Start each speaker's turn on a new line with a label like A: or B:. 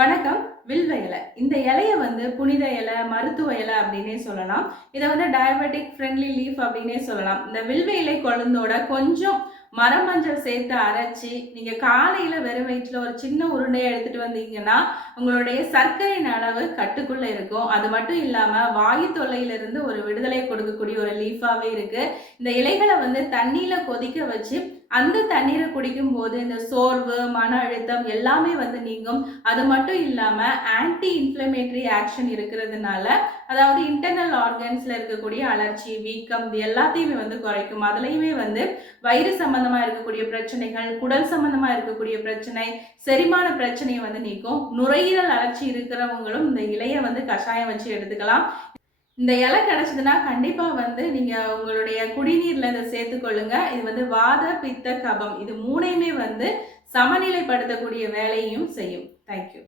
A: வணக்கம். வில்வ இலை. இந்த இலைய வந்து புனித இலை மருத்துவ இலை அப்படின்னே சொல்லலாம். இதை வந்து டயபெட்டிக் ஃப்ரெண்ட்லி லீஃப் அப்படின்னே சொல்லலாம். இந்த வில்வ இலை கொழுந்தோட கொஞ்சம் மரமஞ்சள் சேர்த்து அரைச்சி நீங்க காலையில வெறும் வயிற்றுல ஒரு சின்ன உருண்டையை எடுத்துட்டு வந்தீங்கன்னா உங்களுடைய சர்க்கரையின் அளவு கட்டுக்குள்ள இருக்கும். அது மட்டும் இல்லாம வாயு தொல்லையிலிருந்து ஒரு விடுதலை கொடுக்கக்கூடிய ஒரு லீஃபாவே இருக்கு. இந்த இலைகளை வந்து தண்ணியில கொதிக்க வச்சு அந்த தண்ணீரை குடிக்கும் போது இந்த சோர்வு மன அழுத்தம் எல்லாமே வந்து நீங்கும். அது மட்டும் இல்லாம ஆன்டி இன்ஃப்ளமேட்டரி ஆக்ஷன் இருக்கிறதுனால அதாவது இன்டர்னல் ஆர்கன்ஸ்ல இருக்கக்கூடிய அலர்ச்சி வீக்கம் இது எல்லாத்தையுமே வந்து குறைக்கும். அதுலயுமே வந்து வயிறு சம்பந்தமா இருக்கக்கூடிய பிரச்சனைகள் குடல் சம்பந்தமா இருக்கக்கூடிய பிரச்சனை செரிமான பிரச்சனையை வந்து நீக்கும். நுரையீரல் அலர்ச்சி இருக்கிறவங்களும் இந்த இலையை வந்து கஷாயம் வச்சு எடுத்துக்கலாம். இந்த இலை கிடைச்சதுன்னா கண்டிப்பாக வந்து நீங்கள் உங்களுடைய குடிநீரில் இதை சேர்த்துக்கொள்ளுங்க இது வந்து வாத பித்த கபம். இது மூணையுமே வந்து சமநிலைப்படுத்தக்கூடிய வேலையும் செய்யும். தேங்க்யூ